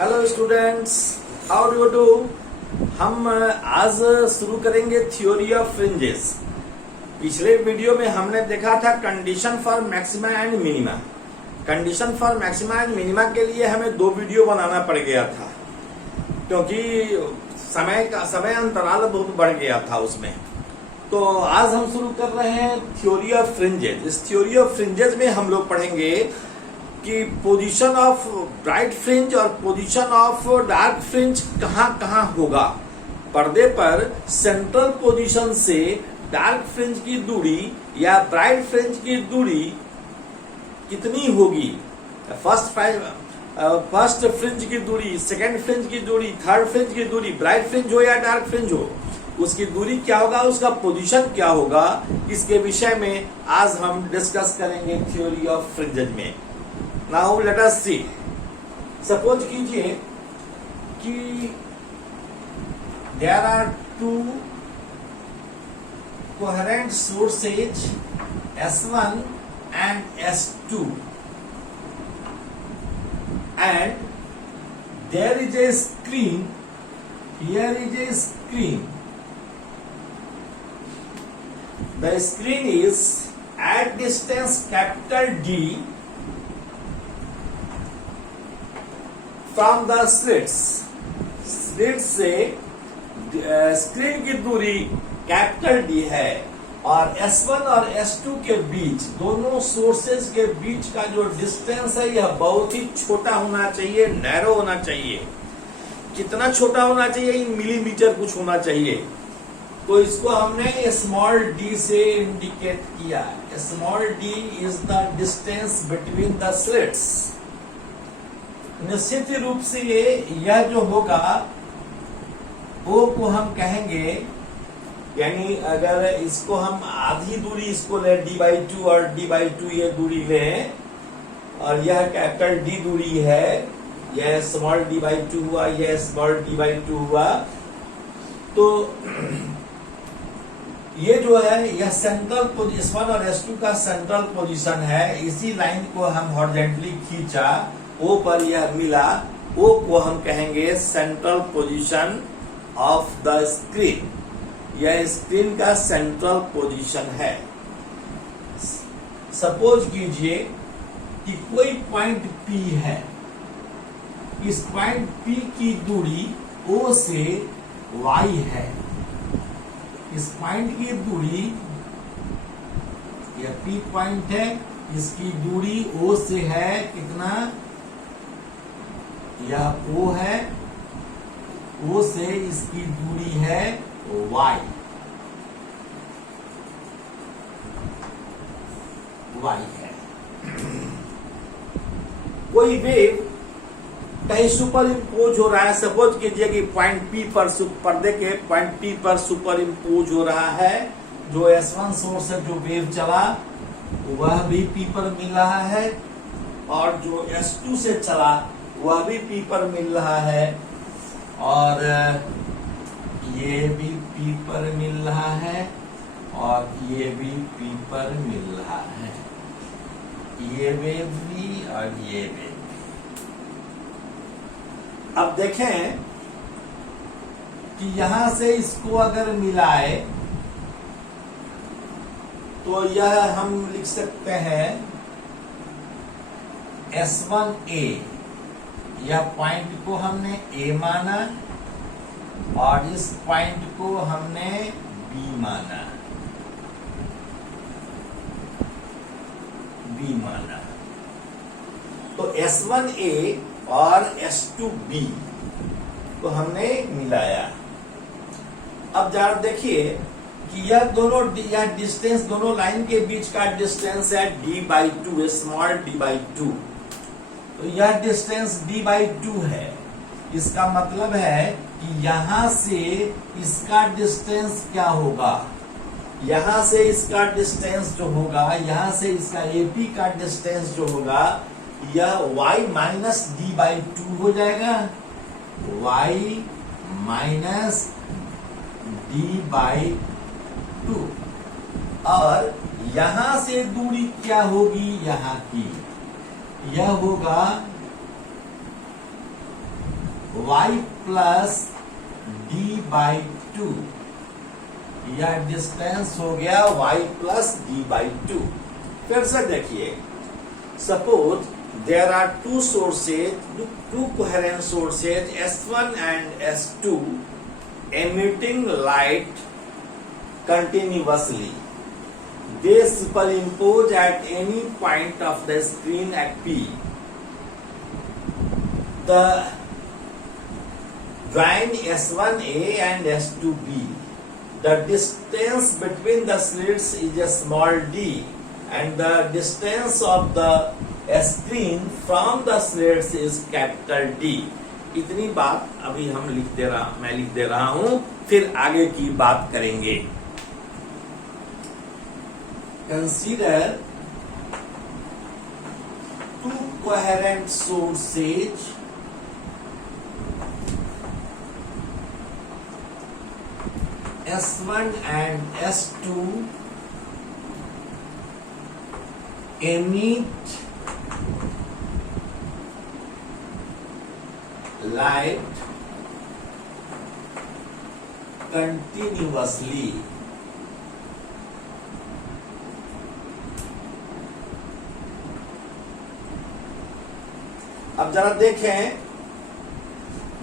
Hello students, how do you do. हम आज शुरू करेंगे थ्योरी ऑफ फ्रिंजेस। पिछले वीडियो में हमने देखा था condition for maxima and minima. Condition for maxima and minima के लिए हमें 2 वीडियो बनाना पड़ गया था, क्योंकि समय अंतराल बहुत बढ़ गया था उसमें। तो आज हम शुरू कर रहे हैं थ्योरी ऑफ फ्रिंजेस। इस थ्योरी ऑफ फ्रिंजेस में हम लोग पढ़ेंगे कि पोजीशन ऑफ ब्राइट फ्रिंज और पोजीशन ऑफ डार्क फ्रिंज कहाँ कहाँ होगा। पर्दे पर सेंट्रल पोजीशन से डार्क फ्रिंज की दूरी या ब्राइट फ्रिंज की दूरी कितनी होगी। फर्स्ट फ्रिंज की दूरी, सेकेंड फ्रिंज की दूरी, थर्ड फ्रिंज की दूरी, ब्राइट फ्रिंज हो या डार्क फ्रिंज हो, उसकी दूरी क्या होगा, उसका पोजीशन क्या होगा, इसके विषय में आज हम डिस्कस करेंगे थ्योरी ऑफ फ्रिंजेस में। Now let us see. Suppose कीजिए कि there are 2 coherent sources S1 and S2 and there is a screen. Here is a screen. The screen is at distance capital D from the slits से screen की दूरी capital D है और S1 और S2 के बीच, दोनों sources के बीच का जो डिस्टेंस है यह बहुत ही छोटा होना चाहिए, नैरो होना चाहिए। कितना छोटा होना चाहिए, इन मिलीमीटर कुछ होना चाहिए। तो इसको हमने स्मॉल डी से इंडिकेट किया। Small D is the distance between the slits. निश्चित रूप से यह जो होगा वो को हम कहेंगे, यानी अगर इसको हम आधी दूरी इसको ले D/2 और D/2 ये दूरी लें और यह कैपिटल D दूरी है, यह स्मॉल D/2 हुआ, यह स्मॉल D/2 हुआ, तो ये जो है यह सेंट्रल पोजीशन S1 और S2 का सेंट्रल पोजीशन है। इसी लाइन को हम हॉरिजॉन्टली खींचा, O पर यह मिला, O को हम कहेंगे central position of the screen. यह स्क्रीन का सेंट्रल पोजीशन है। सपोज कीजिए कि कोई पॉइंट P है। इस पॉइंट P की दूरी O से Y है। इस पॉइंट की दूरी, यह P पॉइंट है, इसकी दूरी O से है कितना, यह O है, O से इसकी दूरी है Y। Y है। कोई वेव कहीं सुपर इम्पोज हो रहा है। सपोज कीजिए कि पॉइंट P पर, पर्दे के पॉइंट P पर सुपर इम्पोज हो रहा है। जो S1 सोर्स से जो वेव चला वह भी P पर मिल रहा है और जो S2 से चला वह भी P पर मिल रहा है और ये भी P पर मिल रहा है और ये भी P पर मिल रहा है। ये वेव भी और ये वेव। अब देखें कि यहां से इसको अगर मिलाए तो यह हम लिख सकते हैं S1A। यह पॉइंट को हमने A माना और इस पॉइंट को हमने B माना। तो S1A और S2B को हमने मिलाया। अब जरा देखिए कि यह डिस्टेंस, दोनों लाइन के बीच का डिस्टेंस है D/2, स्मॉल D/2। तो यह डिस्टेंस D/2 है। इसका मतलब है कि यहां से इसका डिस्टेंस क्या होगा, यहां से इसका डिस्टेंस जो होगा, यहां से इसका AP का डिस्टेंस जो होगा, यह Y माइनस D/2 हो जाएगा। Y minus D/2। और यहां से दूरी क्या होगी, यहां की, यह होगा y प्लस d/2, यह डिस्टेंस हो गया y प्लस d/2। फिर से देखिए, suppose there are two coherent sources S1 and S2 emitting light continuously. They superimpose at any point of the screen at P. The join S1A and S2B. The distance between the slits is a small d, and the distance of the screen from the slits is capital D. इतनी बात अभी मैं लिख दे रहा हूं, फिर आगे की बात करेंगे। Consider two coherent sources S1 and S2 emit light continuously. अब जरा देखें,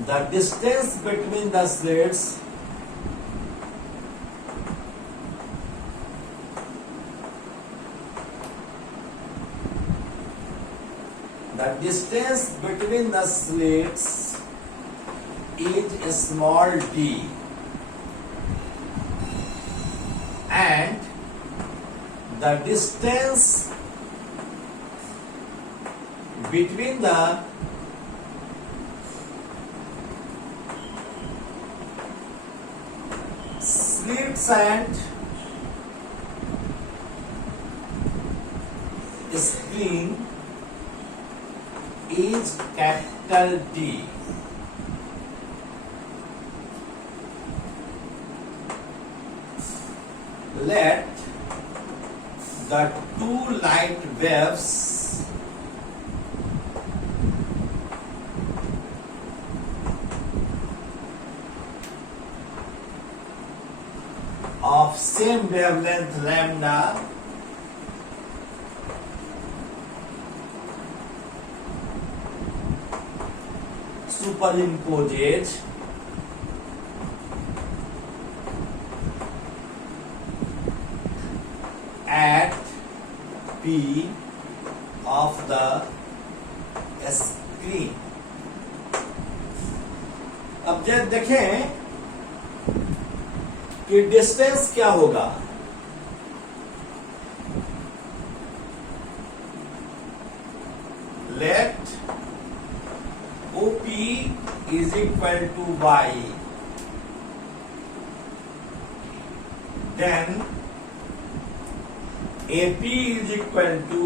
the distance between the slits is small d, and the distance between the slits and screen is capital D. Let the two light waves of same wavelength lambda superimposed at P of the screen. अब जब देखें कि distance क्या होगा, late OP is equal to y, then AP is equal to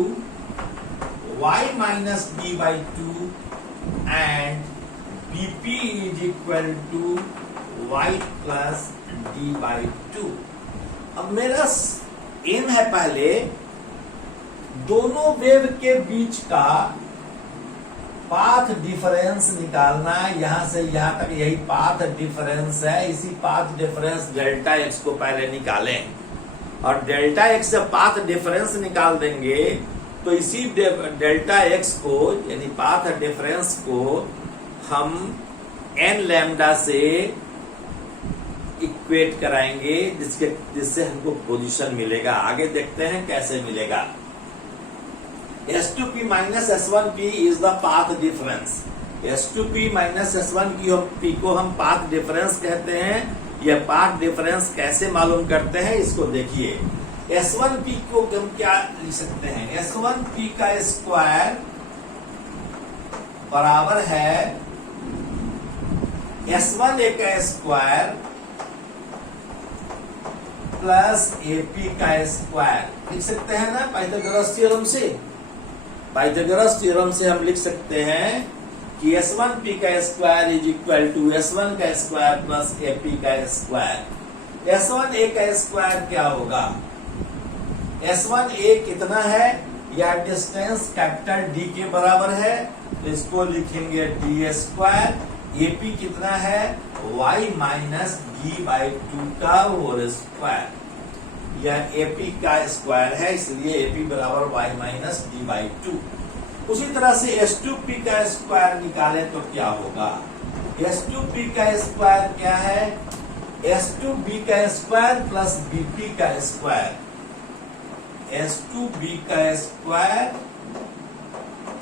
y minus d/2 and BP is equal to y plus d/2। अब मेरा M है पहले दोनों वेव के बीच का पाथ डिफरेंस निकालना। यहां से यहां तक यही पाथ डिफरेंस है, इसी पाथ डिफरेंस डेल्टा एक्स को पहले निकालें, और डेल्टा एक्स से पाथ डिफरेंस निकाल देंगे तो इसी डेल्टा एक्स को यानी पाथ डिफरेंस को हम एन लैम्डा से इक्वेट कराएंगे, जिससे हमको पोजीशन मिलेगा। आगे देखते हैं कैसे मिलेगा। S2P minus S1P is the path difference। S2P minus S1P को हम पाथ डिफरेंस कहते हैं। यह पाथ डिफरेंस कैसे मालूम करते हैं इसको देखिए। S1P को हम क्या लिख सकते हैं, S1P का स्क्वायर बराबर है S1A का स्क्वायर प्लस AP का स्क्वायर। लिख सकते हैं ना पाइथागोरस थ्योरम से। पाइथागोरस थ्योरम से हम लिख सकते हैं कि S1P का square is equal to S1 का स्क्वायर प्लस AP का स्क्वायर। S1A का स्क्वायर क्या होगा, S1A कितना है, यह डिस्टेंस कैपिटल D के बराबर है, तो इसको लिखेंगे D स्क्वायर एपी कितना है y minus D by two का होल स्क्वायर। यह एपी का स्क्वायर है, इसलिए एपी बराबर y minus D by to. उसी तरह से S2P का स्क्वायर निकालें तो क्या होगा? S2P का स्क्वायर क्या है? S2B का स्क्वायर प्लस BP का स्क्वायर। S2B का स्क्वायर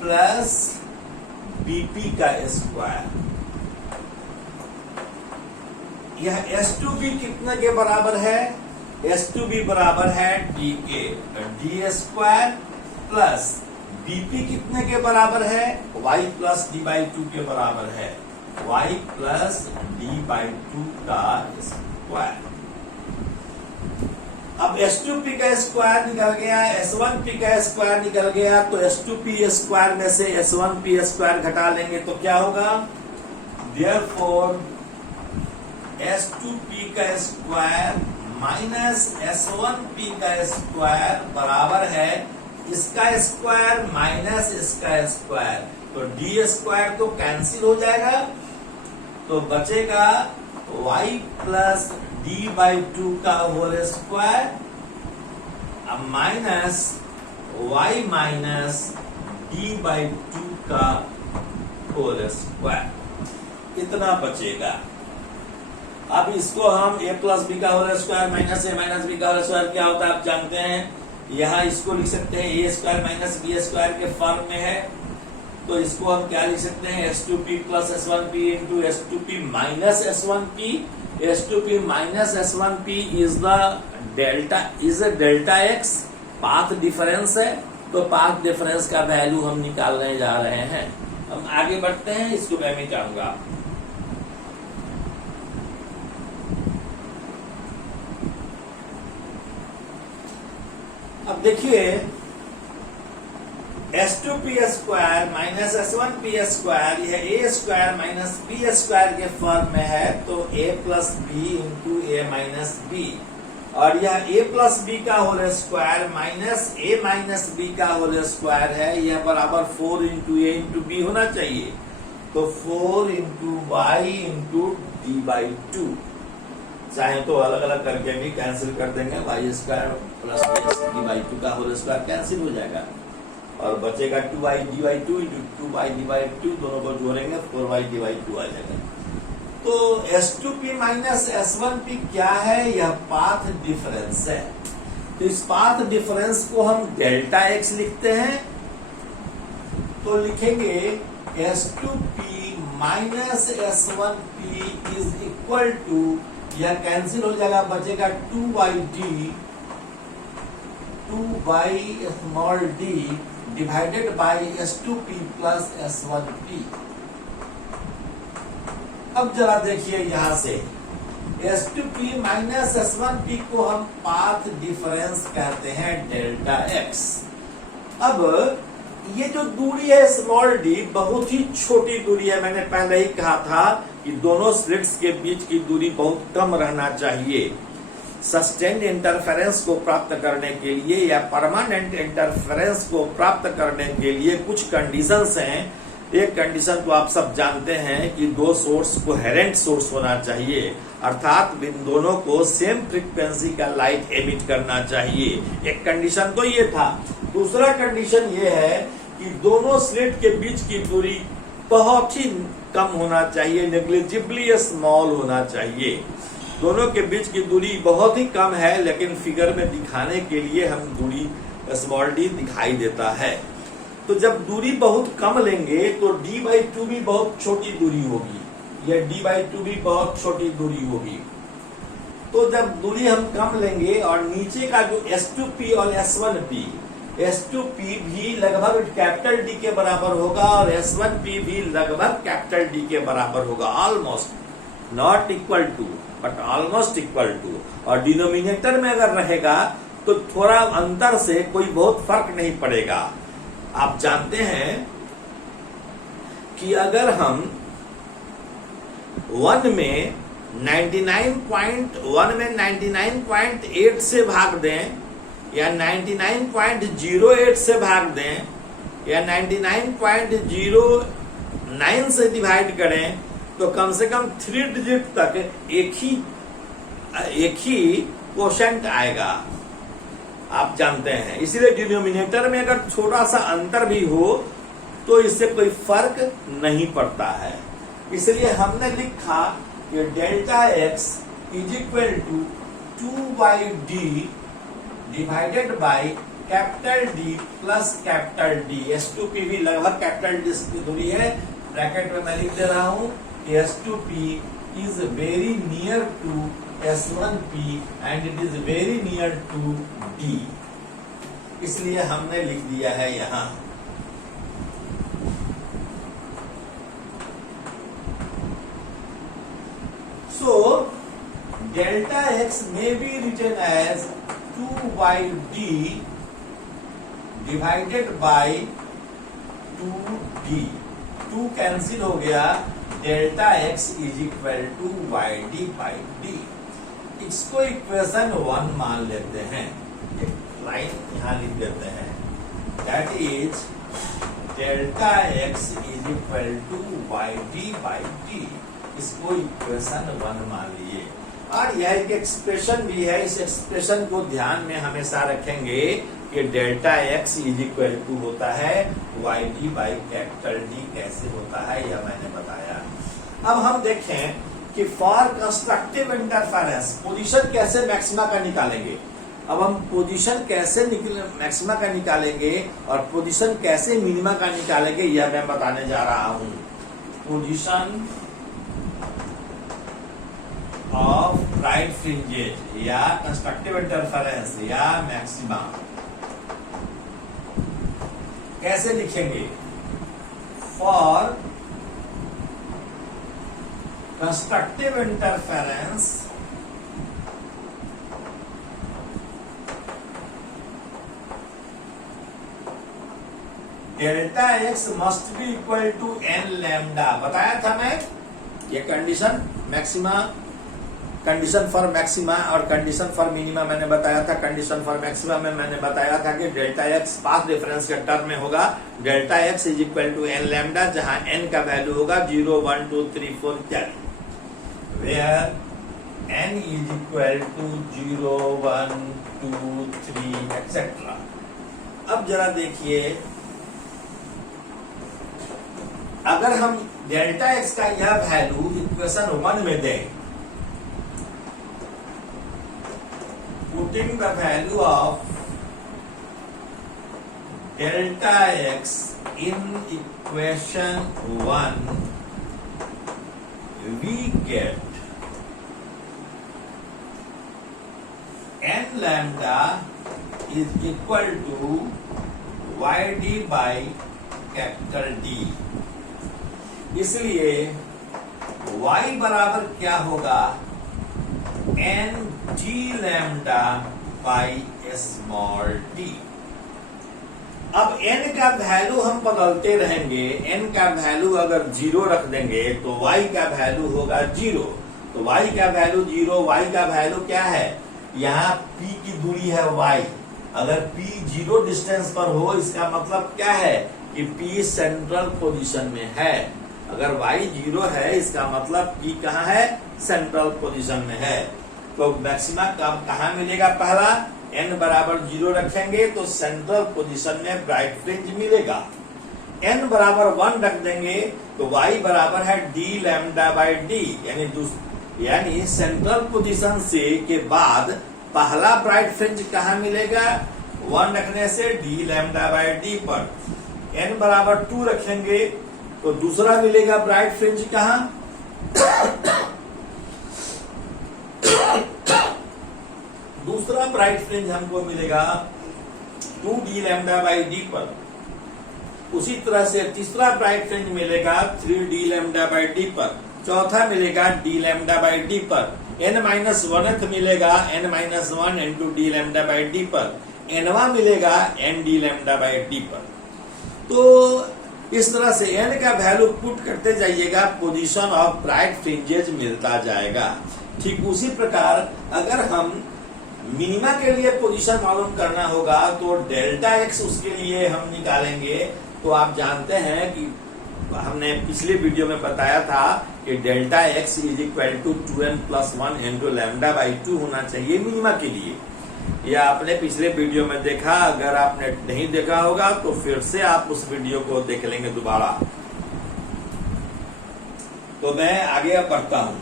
प्लस BP का स्क्वायर। यह S2B कितने के बराबर है? S2B बराबर है D के, D स्क्वायर प्लस BP कितने के बराबर है? Y plus D by to के बराबर है, y plus D by two का स्क्वायर। अब S2P का स्क्वायर निकल गया, S1P का स्क्वायर निकल गया, तो S2P स्क्वायर में से S1P स्क्वायर घटा लेंगे तो क्या होगा? देयरफॉर S2P का स्क्वायर माइनस S1P का स्क्वायर बराबर है इसका स्क्वायर माइनस इसका स्क्वायर, तो डी स्क्वायर तो कैंसिल हो जाएगा, तो बचेगा y plus D by two का होल स्क्वायर अब minus y minus D by two का होल स्क्वायर, इतना बचेगा। अब इसको हम a प्लस बी का whole square minus a minus B का होल स्क्वायर क्या होता है आप जानते हैं। यहाँ इसको लिख सकते हैं a square minus B square के फॉर्म में है, तो इसको हम क्या लिख सकते हैं S2P plus S1P into S2P minus S1P। S2P minus S1P is the delta x, path difference है, तो पाथ डिफरेंस का वैल्यू हम निकालने जा रहे हैं। हम आगे बढ़ते हैं, इसको मैं मिटाऊंगा। अब देखिए S2P square minus S1P square, यह a square minus b square के फॉर्म में है, तो a plus B into a minus B, और यह a प्लस बी का whole square minus a minus B का होल स्क्वायर है, यह बराबर 4 इंटू a इंटू बी होना चाहिए, तो 4 into Y into D by two. चाहे तो अलग अलग करके भी कैंसिल कर देंगे, Y square plus D by two का होल स्क्वायर कैंसिल हो जाएगा और बचेगा 2y D by two into 2y D by two, दोनों को जोड़ेंगे 4y डी बाई टू आ जाएगा। तो S2P माइनस S1P क्या है? यह पाथ डिफरेंस है, तो इस पाथ डिफरेंस को हम डेल्टा x लिखते हैं, तो लिखेंगे S2P minus S1P is equal to, यह कैंसिल हो जाएगा, बचेगा 2y small d divided by S2P plus S1P। अब जरा देखिए यहां से S2P माइनस S1P को हम पाथ डिफरेंस कहते हैं डेल्टा x। अब ये जो दूरी है स्मॉल d बहुत ही छोटी दूरी है, मैंने पहले ही कहा था कि दोनों स्लिट्स के बीच की दूरी बहुत कम रहना चाहिए। सस्टेन्ड इंटरफेरेंस को प्राप्त करने के लिए या परमानेंट इंटरफेरेंस को प्राप्त करने के लिए कुछ कंडीशंस हैं। एक कंडीशन तो आप सब जानते हैं कि दो सोर्स कोहेरेंट सोर्स होना चाहिए, अर्थात इन दोनों को सेम फ्रीक्वेंसी का लाइट एमिट करना चाहिए। एक कंडीशन तो ये था। दूसरा कंडीशन ये है कि दोनों स्लिट के बीच की दूरी बहुत ही कम होना चाहिए, नेग्लिजिबली स्मॉल होना चाहिए। दोनों के बीच की दूरी बहुत ही कम है, लेकिन फिगर में दिखाने के लिए हम दूरी स्मॉल डी दिखाई देता है। तो जब दूरी बहुत कम लेंगे तो d बाई टू भी बहुत छोटी दूरी होगी, यह d बाई टू भी बहुत छोटी दूरी होगी। तो जब दूरी हम कम लेंगे और नीचे का जो S2P और S1P, S2P भी लगभग कैपिटल D के बराबर होगा और S1P भी लगभग कैपिटल D के बराबर होगा, almost, not equal to but almost equal to. और डिनोमिनेटर में अगर रहेगा तो थोड़ा अंतर से कोई बहुत फर्क नहीं पड़ेगा। आप जानते हैं कि अगर हम 1 में 99.8 से भाग दें या 99.08 से भाग दें या 99.09 से डिवाइड करें तो कम से कम 3 डिजिट तक एक ही कोशेंट आएगा, आप जानते हैं। इसीलिए डिनोमिनेटर में अगर छोटा सा अंतर भी हो तो इससे कोई फर्क नहीं पड़ता है। इसलिए हमने लिखा कि delta x is equal to 2/d divided by capital D plus capital D। S2P भी लगभग कैपिटल D की दूरी है। ब्रैकेट में मैं लिख दे रहा हूं कि S2P is very near to S1P and it is very near to D, इसलिए हमने लिख दिया है यहां। So delta x may be written as 2/d divided by 2d। 2 cancel हो गया, delta x is equal to y/d by d। इसको equation 1 मान लेते हैं, एक लाइन यहां लिख देते हैं, that is delta x is equal to y/d by d। इसको इक्वेशन 1 मान लिए। और यह एक एक्सप्रेशन भी है, इस एक्सप्रेशन को ध्यान में हमेशा रखेंगे कि delta x is equal to होता है y/d बाई कैपिटल D। कैसे होता है यह मैंने बताया। अब हम देखें कि फॉर कंस्ट्रक्टिव इंटरफेरेंस पोजीशन कैसे मैक्सिमा का निकालेंगे। अब हम पोजीशन कैसे मैक्सिमा का निकालेंगे और पोजीशन कैसे मिनिमा का निकालेंगे यह मैं बताने जा रहा हूं। पोजीशन ऑफ ब्राइट फ्रिंजेज या कंस्ट्रक्टिव इंटरफेरेंस या मैक्सिमा कैसे लिखेंगे। For constructive interference delta x must be equal to n lambda. बताया था मैं ये condition maxima, condition for maxima और कंडीशन फॉर मिनिमा मैंने बताया था। कंडीशन फॉर मैक्सिमा में मैंने बताया था कि डेल्टा एक्स पाथ डिफरेंस के टर्म में होगा delta x is equal to n lambda, जहां n का वैल्यू होगा 0 1 2 3 4 इत्यादि, where n is equal to 0 1 2 3 etcetera. अब जरा देखिए, अगर हम डेल्टा एक्स का यह वैल्यू इक्वेशन 1 में दें, putting the value of delta x in equation 1, we get n lambda is equal to y/d by capital D। इसलिए y बराबर क्या होगा, n d lambda by small d। अब n का वैल्यू हम बदलते रहेंगे। n का वैल्यू अगर 0 रख देंगे तो y का वैल्यू होगा 0। तो y का वैल्यू 0, y का वैल्यू क्या है, यहाँ p की दूरी है y। अगर p 0 डिस्टेंस पर हो इसका मतलब क्या है कि p सेंट्रल पोजीशन में है। अगर y 0 है इसका मतलब p कहाँ है, सेंट्रल पोजीशन में है। तो मैक्सिमा कब कहाँ मिलेगा, पहला n बराबर 0 रखेंगे तो सेंट्रल पोजीशन में ब्राइट फ्रिंज मिलेगा। n बराबर 1 रख देंगे तो y बराबर है d लैम्डा बाई d, यानी सेंट्रल पोजीशन से के बाद पहला ब्राइट फ्रिंज कहाँ मिलेगा, 1 रखने से d लैम्डा बाई d पर। n बराबर 2 रखेंगे तो दूसरा मिलेगा ब्राइट फ्रिंज कहाँ, दूसरा ब्राइट फ्रिंज हमको मिलेगा 2d लैम्डा बाई d पर। उसी तरह से तीसरा ब्राइट फ्रिंज मिलेगा 3d लैम्डा बाई d पर। चौथा मिलेगा d लैम्डा बाई d पर। n-1th मिलेगा n-1 into d lambda by d पर। nवा मिलेगा nd लैम्डा बाई d पर। तो इस तरह से n का वैल्यू पुट करते जाइएगा, पोजीशन ऑफ ब्राइट फ्रिंजेज मिलता जाएगा। ठीक उसी प्रकार अगर हम मिनिमा के लिए पोजीशन मालूम करना होगा तो डेल्टा एक्स उसके लिए हम निकालेंगे। तो आप जानते हैं कि हमने पिछले वीडियो में बताया था कि delta x is equal to 2n+1 into lambda by 2 होना चाहिए मिनिमा के लिए। यह आपने पिछले वीडियो में देखा, अगर आपने नहीं देखा होगा तो फिर से आप उस वीडियो को देख लेंगे दोबारा। तो मैं आगे अब बढ़ता हूं।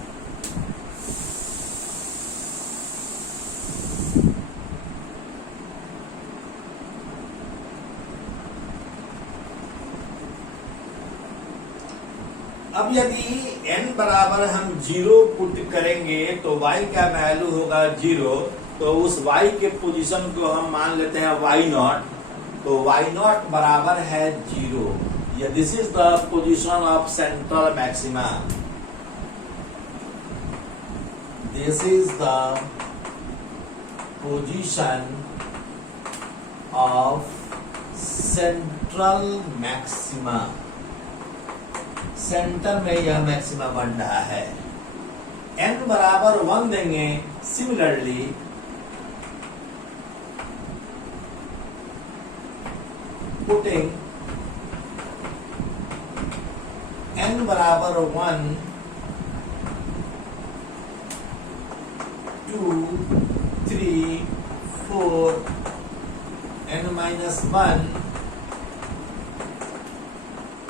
अब यदि n बराबर हम 0 पुट करेंगे तो y का वैल्यू होगा 0, तो उस y के पोजीशन को हम मान लेते हैं y0, तो y0 बराबर है 0। ये this is the position of central maxima. This is the position of central maxima. Centre में यह मैक्सिमा बन रहा है। n बराबर 1 देंगे। सिमिलरली पुटिंग n बराबर 1, 2, 3, 4, n-1,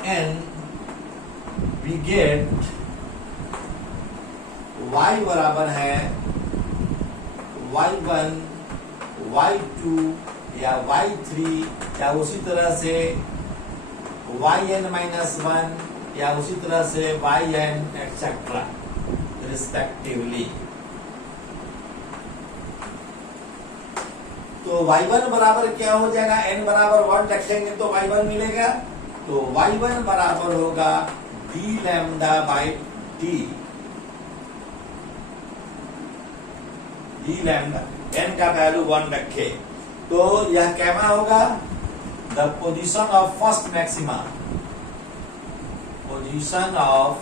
n we get y बराबर है y1, y2 या y3 या उसी तरह से yn-1 या उसी तरह से yn एक्सेट्रा रिस्पेक्टिवली। तो y1 बराबर क्या हो जाएगा, n बराबर 1 रखेंगे तो y1 मिलेगा, तो y1 बराबर होगा d lambda by d। d lambda n का वैल्यू 1 रखे तो यह क्या होगा, the position of first maxima. Position of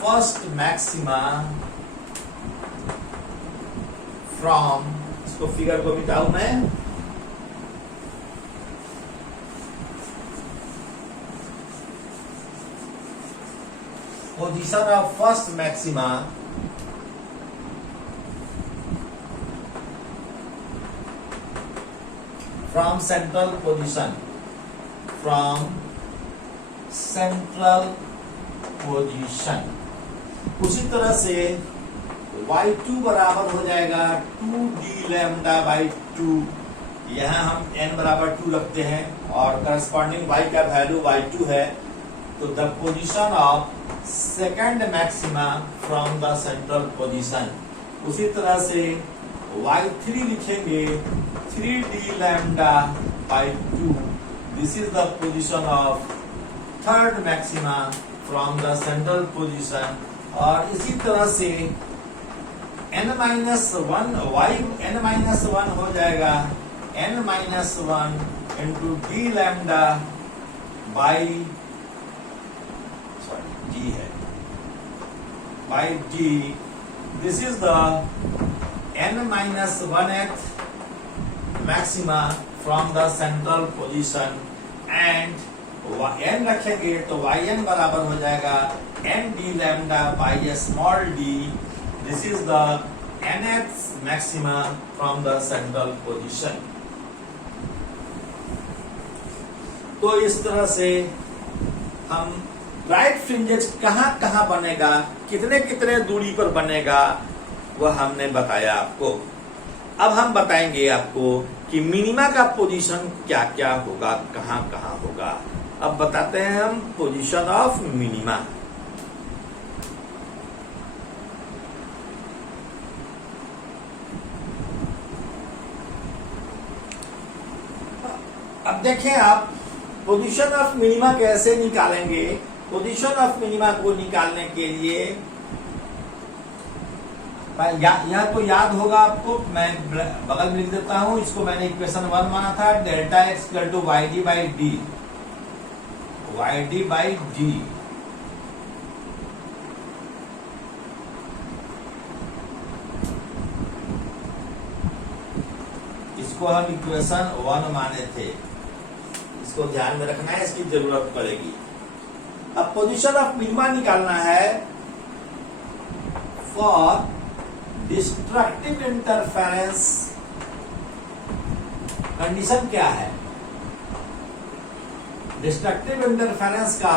first maxima from, इसको फिगर को मिटाऊं मैं, position of first maxima from central position, from central position। उसी तरह से y2 बराबर हो जाएगा 2d लैम्डा बाई 2। यहाँ हम n बराबर 2 रखते हैं और करस्पॉन्डिंग y का वैल्यू y2 है, तो the position of second maxima from the central position. उसी तरह से y3 लिखेंगे 3d lambda by 2। This is the position of third maxima from the central position. और इसी तरह से n-1 n-1 हो जाएगा n-1 into d lambda by d है by d। This is the n-1th maxima from the central position and n रखेंगे तो yn बराबर हो जाएगा n d lambda by small d। This is the nth maxima from the central position. तो इस तरह से हम राइट फ्रिंजेस कहां कहां बनेगा, कितने कितने दूरी पर बनेगा, वह हमने बताया आपको। अब हम बताएंगे आपको कि मिनिमा का पोजीशन क्या क्या होगा, कहां कहां होगा। अब बताते हैं हम पोजीशन ऑफ मिनिमा। अब देखें आप पोजीशन ऑफ मिनिमा कैसे निकालेंगे। पोजीशन ऑफ मिनिमा को निकालने के लिए यह तो याद होगा आपको, मैं बगल में लिख देता हूं, इसको मैंने इक्वेशन 1 माना था, delta x equal to y d by d, y d by d. इसको हम इक्वेशन 1 माने थे, इसको ध्यान में रखना है, इसकी जरूरत पड़ेगी। अब पोजीशन ऑफ मिनिमा निकालना है फॉर डिस्ट्रक्टिव इंटरफेरेंस। कंडीशन क्या है? डिस्ट्रक्टिव इंटरफेरेंस का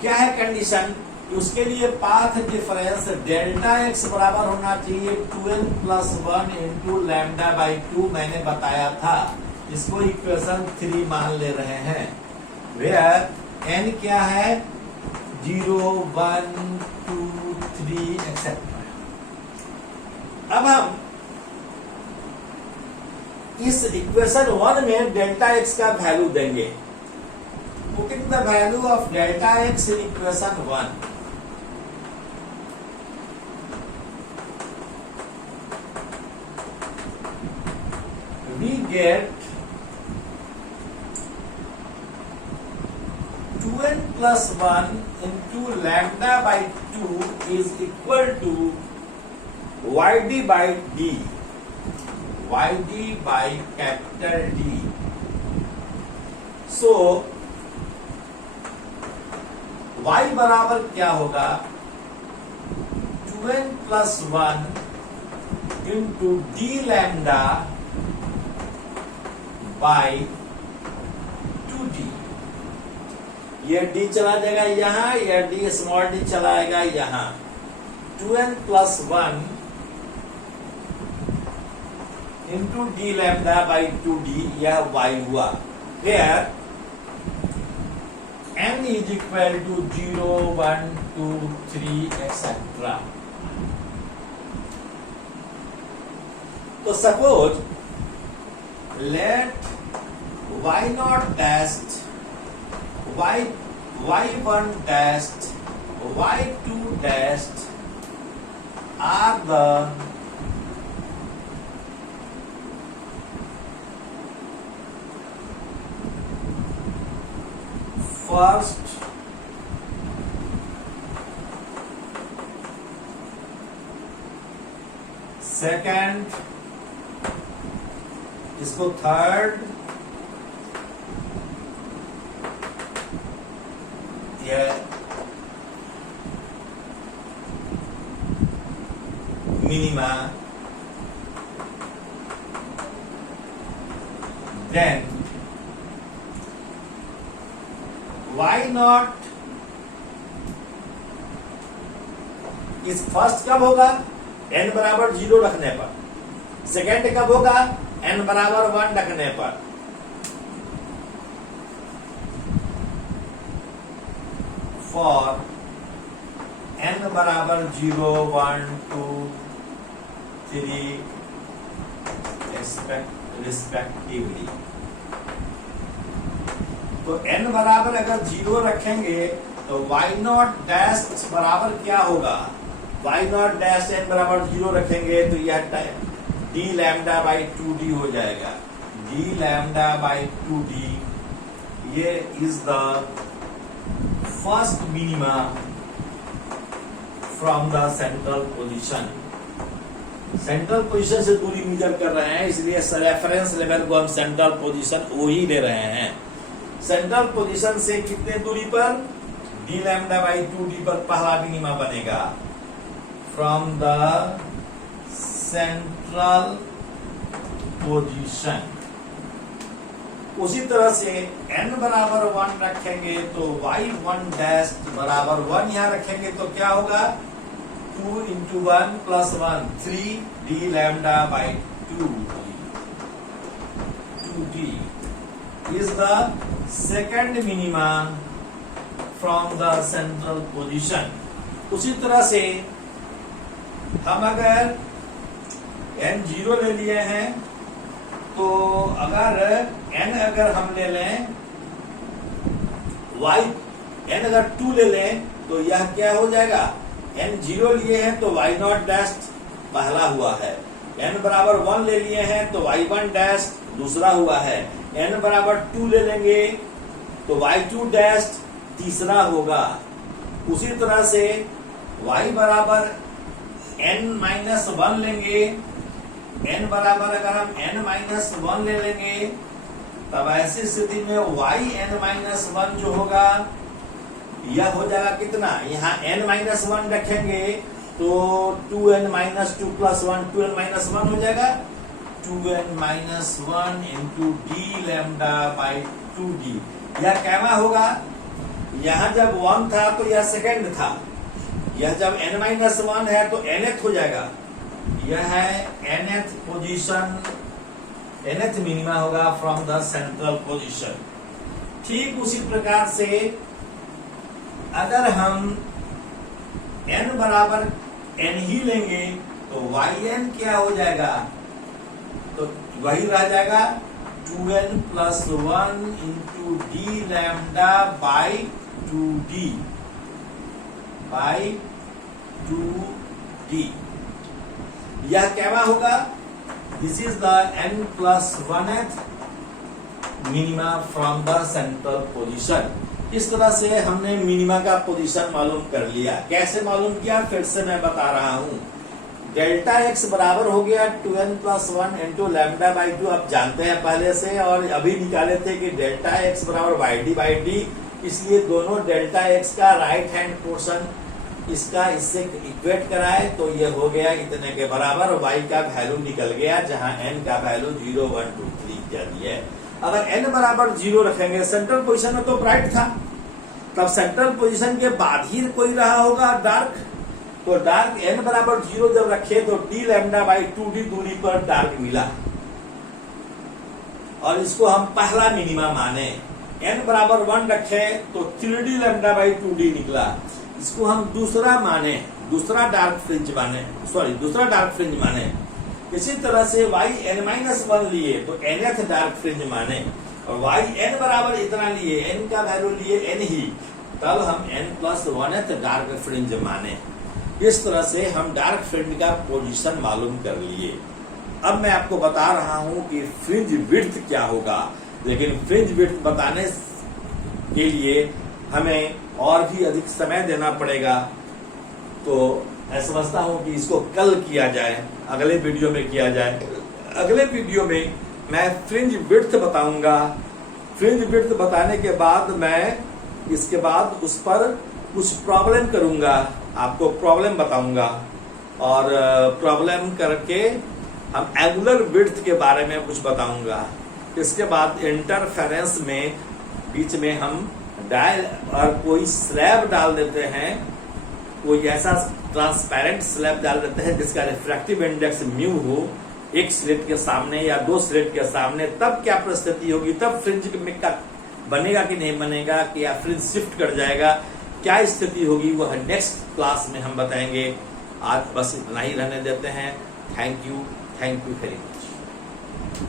क्या है कंडीशन? उसके लिए पाथ डिफरेंस डेल्टा एक्स बराबर होना चाहिए 2n+1 इंटू लैम्डा बाई 2 मैंने बताया था। इसको इक्वेशन 3 मान ले रहे हैं। वेयर n क्या है? 0, 1, 2, 3 एक्सेट्रा। अब हम इस इक्वेशन 1 में डेल्टा एक्स का वैल्यू देंगे। Putting the value of delta x in equation 1, we get 2n+1 into lambda by 2 is equal to yd by d, yd by capital D. So y बराबर क्या होगा? 2n+1 into d lambda by 2d। ये d चला जाएगा यहां, या d small d चला आएगा यहां। 2n+1 into d lambda by 2d, यह y हुआ। Where n is equal to 0, 1, 2, 3 etc. तो suppose let y0 dash, y1 dash, y2 dash are the first second, इसको थर्ड, मिनिमा, देन y0 इस first कब होगा? n बराबर 0 रखने पर। सेकेंड कब होगा? n बराबर 1 रखने पर। फॉर n बराबर 0, 1, 2, 3 रिस्पेक्टिवली। तो n बराबर अगर 0 रखेंगे तो y0 डैश बराबर क्या होगा? y0 डैश n बराबर 0 रखेंगे तो यह d लैम्डा बाई 2d हो जाएगा। d लैम्डा बाई 2d, ये is the first minima from the central position. Central position से दूरी मेजर कर रहे हैं, इसलिए रेफरेंस लेवल को हम सेंट्रल पोजीशन ओ ही ले रहे हैं। सेंट्रल पोजीशन से कितने दूरी पर? d लैम्डा बाई 2d पर पहला मिनिमा बनेगा फ्रॉम द सेंट्रल पोजीशन। उसी तरह से n बराबर 1 रखेंगे तो y1 डैश बराबर 1 यहां रखेंगे तो क्या होगा? 2 into 1 plus 1, 3 d lambda by 2d is the second minima from the central position। उसी तरह से हम अगर n 0 ले लिए हैं तो अगर n अगर हम ले लें y n अगर 2 ले लें तो यह क्या हो जाएगा? n 0 लिए हैं तो y0 डैश पहला हुआ है, n बराबर 1 ले लिए हैं तो y1 डैश दूसरा हुआ है, n बराबर 2 ले लेंगे तो y2 डैश तीसरा होगा। उसी तरह से y बराबर n-1 लेंगे, n बराबर अगर हम n-1 ले लेंगे तब ऐसी स्थिति में yn-1 जो होगा यह हो जाएगा कितना, यहाँ n-1 रखेंगे तो 2n-2 + 1 2n-1 हो जाएगा, 2n-1 into d lambda by 2d। यह कैमा होगा, यहाँ जब 1 था तो यह सेकेंड था, यह जब n-1 है तो nth हो जाएगा, यह है nth पोजीशन, nth मिनिमा होगा फ्रॉम द सेंट्रल पोजीशन। ठीक उसी प्रकार से अगर हम n बराबर n ही लेंगे तो yn क्या हो जाएगा, तो वही रह जाएगा 2n + 1 into d lambda by 2d by 2d। यह क्या होगा, this is the n + 1th minima from the central position. इस तरह से हमने मिनिमा का पोजीशन मालूम कर लिया। कैसे मालूम किया, फिर से मैं बता रहा हूं। डेल्टा x बराबर हो गया 2n + 1 into लैम्डा बाई 2, आप जानते हैं पहले से, और अभी निकाले थे कि डेल्टा x बराबर yd/d, इसलिए दोनों डेल्टा x का राइट हैंड पोर्शन इसका इससे इक्वेट कराए तो ये हो गया इतने के बराबर, y का वैल्यू निकल गया जहां n का वैल्यू 0 1 2 3 इत्यादि है। अगर n बराबर 0 रखेंगे, सेंट्रल पोजीशन में तो ब्राइट था, तब सेंट्रल पोजीशन के बाद ही कोई रहा होगा डार्क, तो डार्क n बराबर 0 जब रखे तो d लैम्डा बाई 2d दूरी पर डार्क मिला, और इसको हम पहला मिनिमा माने। n बराबर 1 रखे तो 3d लैम्डा बाई 2d निकला, इसको हम दूसरा माने, दूसरा डार्क फ्रिंज माने। इसी तरह से yn-1 लिए तो nth डार्क फ्रिंज माने, और yn बराबर इतना लिए, n का वैल्यू लिए n ही, तब हम n + 1th डार्क फ्रिंज माने। इस तरह से हम डार्क फ्रिंज का पोजीशन मालूम कर लिए। अब मैं आपको बता रहा हूं कि फ्रिंज विड्थ क्या होगा, लेकिन फ्रिंज विड्थ बताने के लिए हमें और भी अधिक समय देना पड़ेगा, तो मैं समझता हूं कि इसको कल किया जाए, अगले वीडियो में किया जाए। अगले वीडियो में मैं फ्रिंज विड्थ बताऊंगा। फ्रिंज विड्थ बताने के बाद मैं इसके बाद उस पर कुछ प्रॉब्लम करूंगा, आपको प्रॉब्लम बताऊंगा, और प्रॉब्लम करके हम एंगुलर विड्थ के बारे में कुछ बताऊंगा। इसके बाद इंटरफेरेंस में बीच में हम डायल और कोई स्लैब डाल देते हैं, कोई ऐसा ट्रांसपेरेंट स्लैब डाल देते हैं जिसका रिफ्रैक्टिव इंडेक्स म्यू हो, एक स्लिट के सामने या दो स्लिट के सामने, तब क्या परिस्थिति होगी, तब फ्रिंज में का बनेगा कि नहीं बनेगा, कि या फ्रिंज शिफ्ट कर जाएगा, क्या स्थिति होगी, वह नेक्स्ट क्लास में हम बताएंगे। आज बस इतना ही रहने देते हैं। Thank you very much.